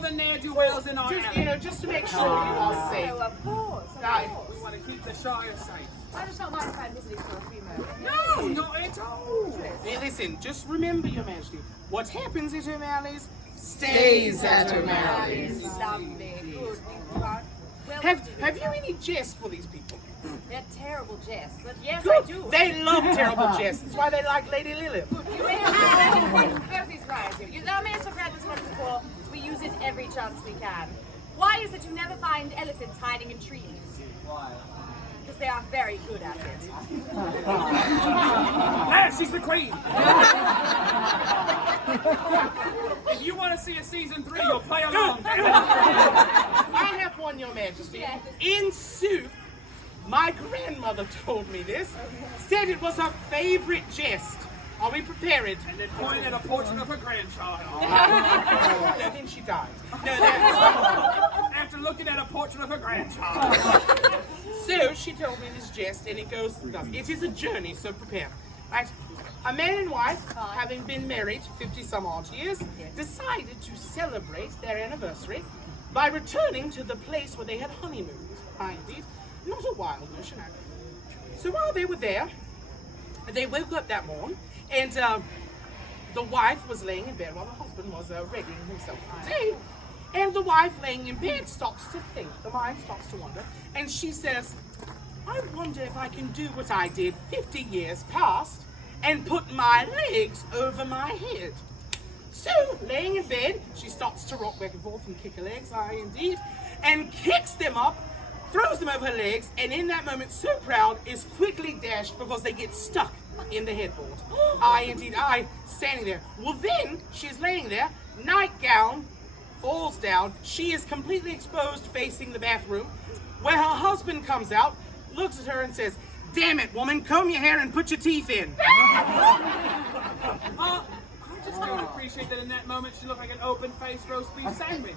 all the ne'er-do-wells in our area. Just to make sure you are safe. Oh, of course. We want to keep the Shire safe. I just don't mind if I'm visiting for a few moments. No, not at all. Hey, listen, just remember, Your Majesty, what happens at O'Malley's stays at O'Malley's. Lovely. Good. Well, Have you any jest for these people? they're terrible jests, but yes, Good. I do. They love terrible jests. That's why they like Lady Lilith. You may have both these rides here. You may have read this one before. We use it every chance we can. Why is it you never find elephants hiding in trees? Why? Because they are very good at it. Man, she's the queen. If you want to see a season 3, you'll play along. I have one, Your Majesty. Yes. In sooth, my grandmother told me this, said it was her favorite jest. Are we prepared? And then pointed at a portrait of her grandchild. No, then she died. After looking at a portrait of her grandchild. So she told me this jest, and it goes thus. It is a journey, so prepare. Right? A man and wife, having been married 50 some odd years, decided to celebrate their anniversary by returning to the place where they had honeymooned. Indeed, not a wild notion. So while they were there, they woke up that morn, and the wife was laying in bed while the husband was rigging himself for tea. And the wife laying in bed starts to think, the mind starts to wander, and she says, I wonder if I can do what I did 50 years past and put my legs over my head. So, laying in bed, she starts to rock back and forth and kick her legs, indeed, and kicks them up, throws them over her legs, and in that moment, so proud, is quickly dashed because they get stuck in the headboard. Indeed, standing there. Well, then, she's laying there, nightgown falls down, she is completely exposed facing the bathroom, where her husband comes out, looks at her and says, damn it, woman, comb your hair and put your teeth in. I just don't appreciate that in that moment she looked like an open-faced roast beef sandwich.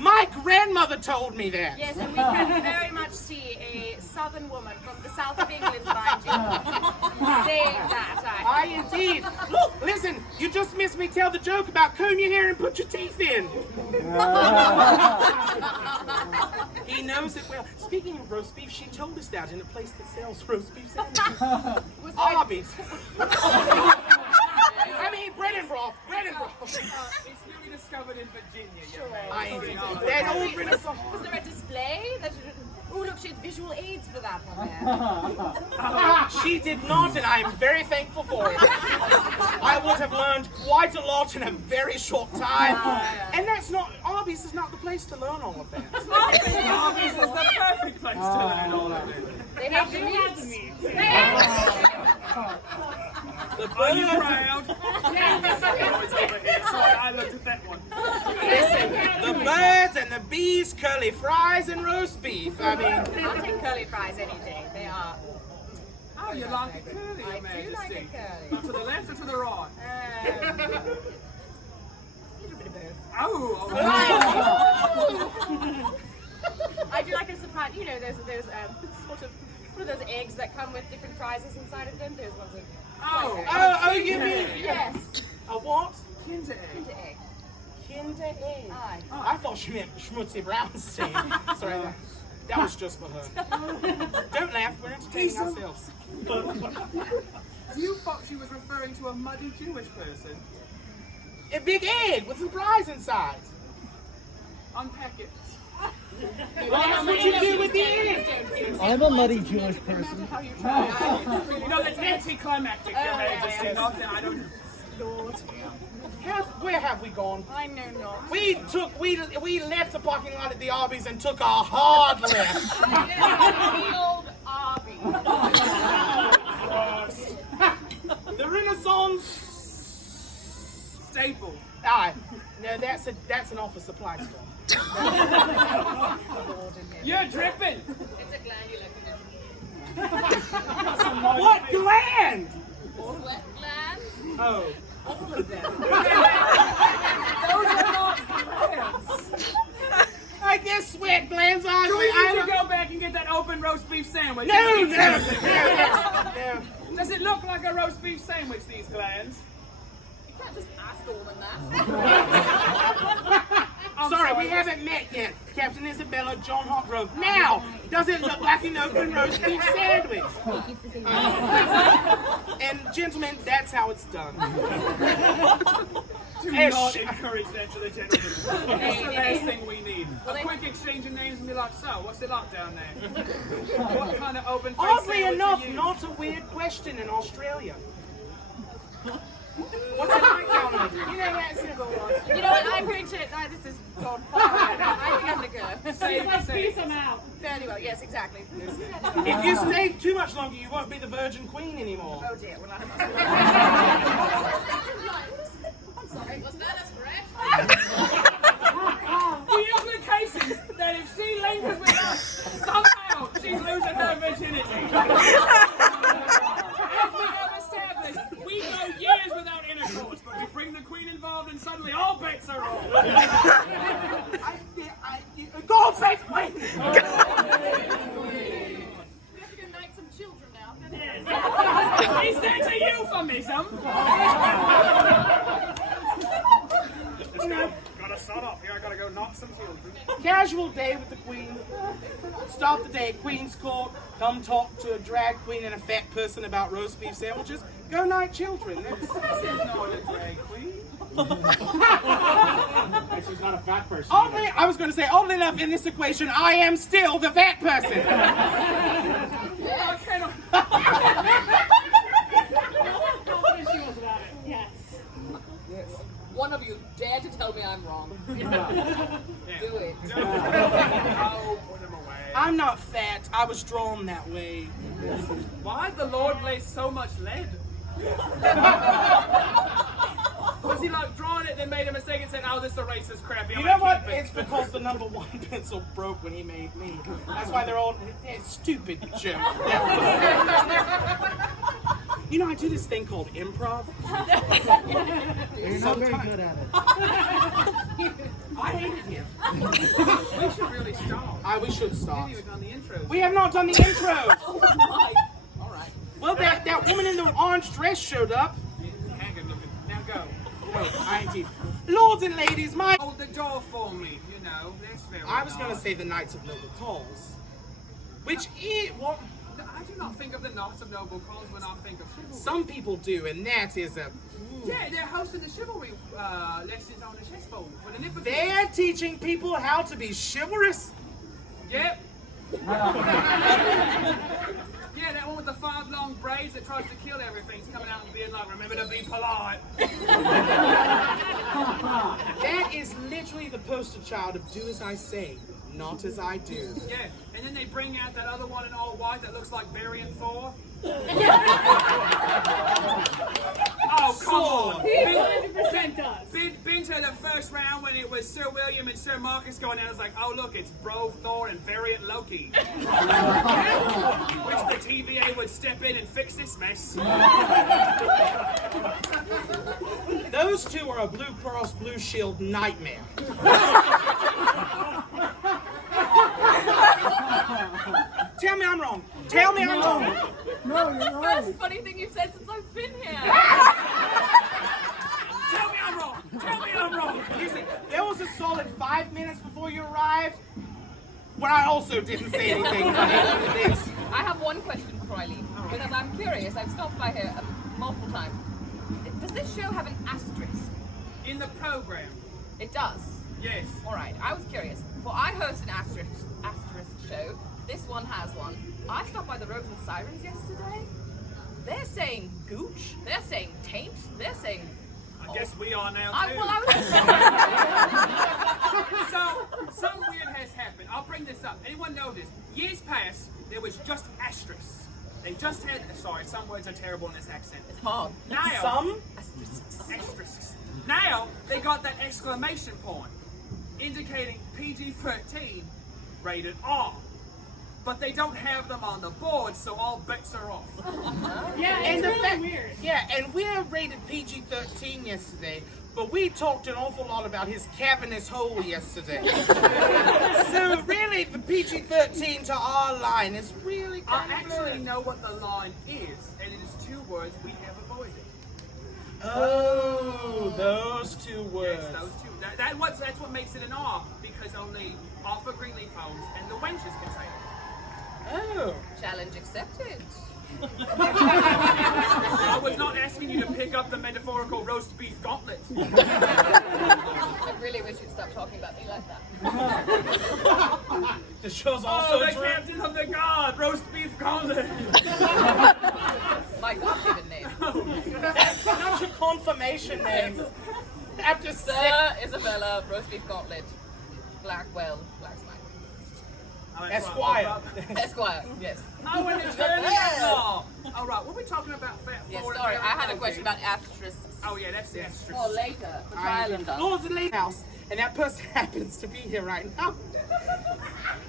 My grandmother told me that. Yes, and we can very much see a southern woman from the south of England, mind you, saying that. Indeed. Look, listen, you just missed me tell the joke about comb your hair and put your teeth in. He knows it well. Speaking of roast beef, she told us that in a place that sells roast beef sandwiches. Arby's. I mean, bread and broth. It's newly discovered in Virginia. Indeed. That old Renaissance. Was there a display? Oh, look, she had visual aids for that one there. She did not, and I am very thankful for it. I would have learned quite a lot in a very short time. And Arby's is not the place to learn all of that. Arby's is the perfect place to learn all of it. They have the meat. Are you proud? It's over here. Sorry, I looked at that one. Listen, the birds and the bees, curly fries and roast beef. I'll take curly fries any day. They are. Oh, you like it curly, I Your do Majesty. like it curly. To the left or to the right? A little bit of both. Oh, I do like a surprise. You know, there's sort of one of those eggs that come with different prizes inside of them. Those ones are. Oh, you mean Yes. a what? Kinder egg. Kinder egg. Kinder egg. Aye. I thought she meant Schmutzy Brownstein. Sorry, that was just for her. Don't laugh, we're entertaining ourselves. You thought she was referring to a muddy Jewish person? A big egg with some fries inside. Unpack it. Well, that's what you do with the egg. I'm a muddy Jewish person. You know, that's anticlimactic, Your Majesty. yes. Not that I don't... Lord. Where have we gone? I know not. We left the parking lot at the Arby's and took a hard left. The old Arby. The Renaissance Staple. Aye. No, that's an office supply store. You're dripping. It's a glandular condition. What gland? Sweat glands? Oh. All of them. Those are not glands. I guess sweat glands are. Do we need to go back and get that open roast beef sandwich? No. Does it look like a roast beef sandwich, these glands? You can't just ask all of them that. haven't met yet. Captain Isabella, John Hotgrove. Now, does it look like an open roast beef sandwich? And gentlemen, that's how it's done. Do not encourage that to the gentlemen. That's the last thing we need. A quick exchange of names and be like, so, what's it like down there? What kind of open face Oddly sandwich enough, are you? not a weird question in Australia. What's it like down under? You know that simple one. You know what? I appreciate that. This is gone far. I think I'm gonna go. Say, Fairly well. Yes, exactly. If you stay too much longer, you won't be the Virgin Queen anymore. Oh dear. Well, I'm sorry. Was that as correct? the implications that if she lingers with us, somehow she's losing her virginity. As we have established, we go years without intercourse, but we bring the Queen involved and suddenly all bets are off. God's sake, wait! We have to go knight some children now. Is that a euphemism? Gotta shut up here, I gotta go knock some children. Casual day with the Queen. Start the day at Queen's Court. Come talk to a drag queen and a fat person about roast beef sandwiches. Go night children. This is not a drag queen. She's not a fat person. Oddly, I was going to say, oddly enough, in this equation, I am still the fat person. I cannot. One of you dare to tell me I'm wrong. Do it. Oh, put them away. I'm not fat. I was drawn that way. Why'd the Lord place so much lead? Was he like drawing it, then made a mistake and said, "Oh, this is a racist crap." You know what? It's because the number 1 pencil broke when he made me. That's why they're all stupid joke. You know, I do this thing called improv. You're not very good at it. I hated him. We should really stop. We should stop. We haven't even done the intro. We have not done the intro. Oh my. All right. Well, that woman in the orange dress showed up. Hang on, looking. Now go. No, I ain't. Lords and ladies, Hold the door for me. You know, that's very I was going to nice. say the Knights of Noble Cause, which is what I do not think of the Knights of Noble Cause when I think of chivalry. some people do, and that is a. Yeah, they're hosting the chivalry lessons on the chessboard for the Nipper. They're teaching people how to be chivalrous. Yep. Yeah, that one with the 5 long braids that tries to kill everything's coming out and being like, remember to be polite. That is literally the poster child of do as I say, not as I do. Yeah, and then they bring out that other one in all white that looks like Variant 4. Oh, come on. Been to the first round when it was Sir William and Sir Marcus going out. It's like, oh, look, it's Bro, Thor, and Variant Loki. Wish the TVA would step in and fix this mess. Those two are a Blue Cross Blue Shield nightmare. Tell me I'm wrong. Tell me I'm wrong. No, you're right. First funny thing you've said since I've been here. Tell me I'm wrong. Tell me I'm wrong. Listen, there was a solid 5 minutes before you arrived when I also didn't say anything funny. I have one question before I leave, because I'm curious. I've stopped by here multiple times. Does this show have an asterisk? In the program, It does. yes. All right. I was curious. For I host an asterisk show. This one has one. I stopped by the Rose and Sirens yesterday. They're saying gooch. They're saying taint. They're saying. I guess we are now too. Well, I was. So, something weird has happened. I'll bring this up. Anyone know this? Years past, there was just asterisks. They just had, sorry, some words are terrible in this accent. It's hard. Now, Some? asterisks. Now, they got that exclamation point, indicating PG-13, rated R. But they don't have them on the board, so all bets are off. And and we're rated PG-13 yesterday, but we talked an awful lot about his cavernous hole yesterday. So really, the PG-13 to R line is really I kind of actually know what the line is, and it is 2 words we have avoided. Oh, those two words. Yes, those two. That's what makes it an R, because only R for Greenleaf Homes and the wenches can say it. Oh. Challenge accepted. I was not asking you to pick up the metaphorical roast beef gauntlet. I really wish you'd stop talking about me like that. The show's Oh, also the captain of the guard, roast beef gauntlet. My God-given name. That's not your confirmation name. After Sir Isabella, roast beef gauntlet. Blackwell, Blacksmith. Esquire. Esquire, yes. Oh, an attorney-at-law. All right, what are we talking about? Yes, Florida sorry, I had a County? question about asterisks. Oh, yeah, that's the asterisk. Or later, for trial and done. Lord's and Lady House, and that person happens to be here right now.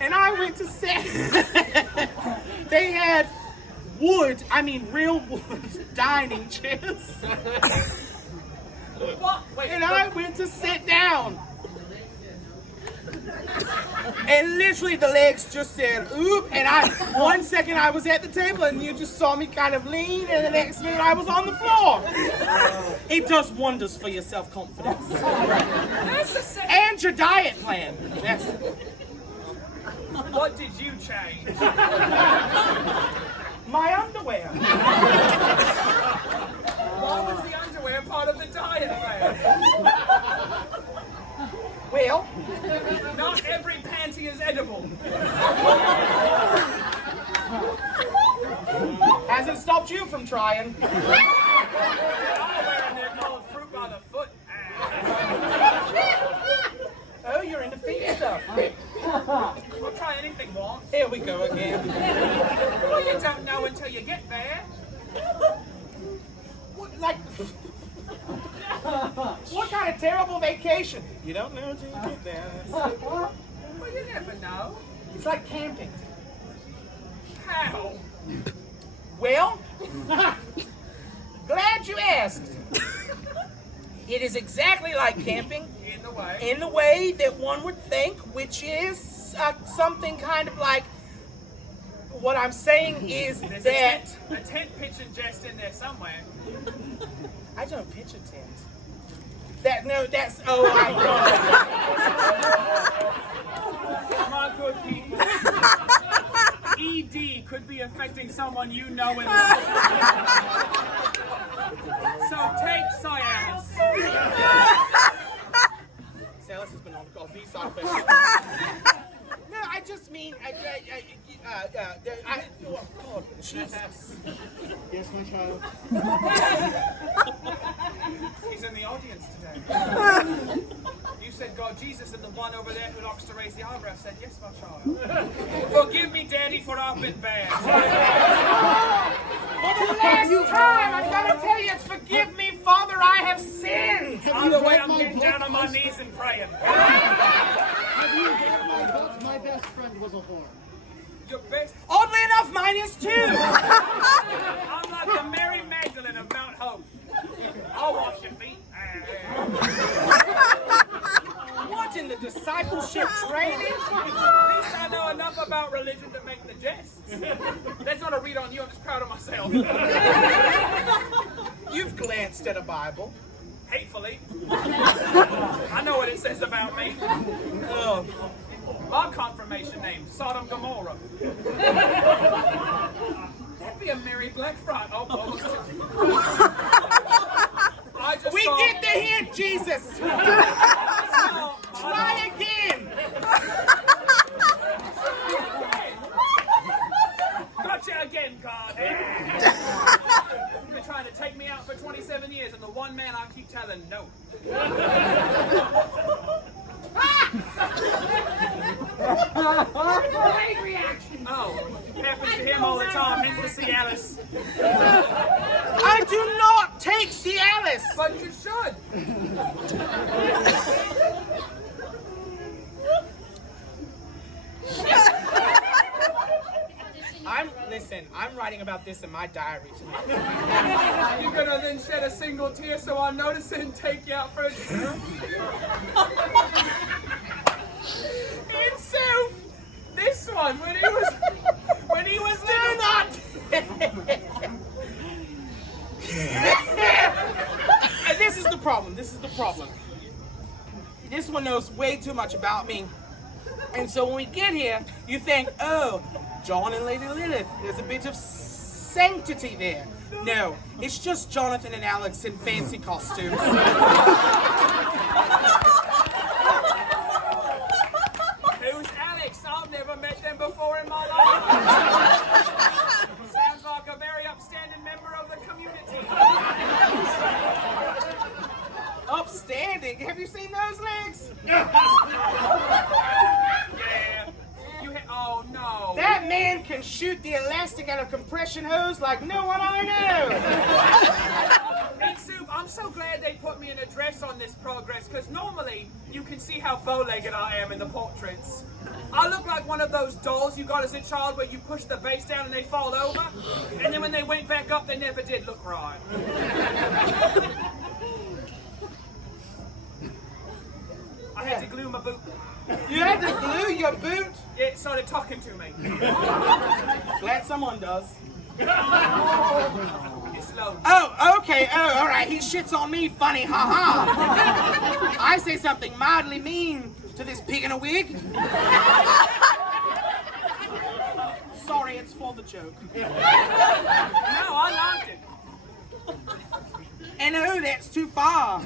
And I went to set. They had real wood dining chairs. What? Wait, And I went to sit down. And literally the legs just said, oop, and 1 second I was at the table and you just saw me kind of lean, and the next minute I was on the floor. It does wonders for your self-confidence. that's the second. And your diet plan. Yes. What did you change? My underwear. Why was the underwear part of the diet plan? Well, Not every panty is edible. hasn't stopped you from trying. Oh, and they're called fruit by the foot. Oh, you're into feet stuff. I'll try anything once. Here we go again. Well, you don't know until you get there. What kind of terrible vacation? You don't know until you get there. Well, you never know. It's like camping. How? Well, glad you asked. It is exactly like camping In the way. in the way that one would think, which is something kind of like what I'm saying is There's that a tent pitching jest in there somewhere. I don't pitch a tent. My good people. ED could be affecting someone you know and love. So take Cyanus. Silas has been on the coffee side effects. No, I just mean, oh, God, Jesus. Yes, my child. He's in the audience today. You said God Jesus, and the one over there who likes to raise the eyebrow said, yes, my child. Forgive me, Daddy, for I've been bad. For the last time, I'm gonna tell you, it's forgive me, Father, I have sinned. Either way, I'm getting down on my knees and praying. Have you heard my best friend was a whore? Your best. Oddly enough, mine is too. I'm like the Mary Magdalene of Mount Hope. I'll wash your feet. What in the discipleship training? At least I know enough about religion to make the jests. That's not a read on you, I'm just proud of myself. You've glanced at a Bible. Hatefully. I know what it says about me. Oh, My confirmation name, Sodom Gomorrah. That'd be a Mary Blackfriar. Oh, I just we saw, get the hint, Jesus. Try again. Gotcha again, God. You've been trying to take me out for 27 years, and the one man I keep telling no. Great reaction. Oh, happens to him all the time, hence the Cialis. I do not take Cialis. But you should. I'm writing about this in my diary tonight. You're gonna then shed a single tear so I notice it and take you out for a dinner? And so, this one, when he was little. Do not. one knows way too much about me. And so when we get here, you think, oh, John and Lady Lilith, there's a bit of sanctity there. No, it's just Jonathan and Alex in fancy costumes. Who's Alex? I've never met them before in my life. Sounds like a very upstanding member of the community. Upstanding? Have you seen those legs? Yeah. Oh no. That man can shoot the elastic out of compression hose like no one I know. Hey, Soup, I'm so glad they put me in a dress on this progress, because normally you can see how bow-legged I am in the portraits. I look like one of those dolls you got as a child where you push the base down and they fall over, and then when they went back up, they never did look right. I had to glue my boot. You had to glue your boot? It started talking to me. Glad someone does. It's slow. Oh, okay. Oh, all right. He shits on me. Funny, haha. I say something mildly mean to this pig in a wig. Sorry, it's for the joke. No, I liked it. And oh, that's too far.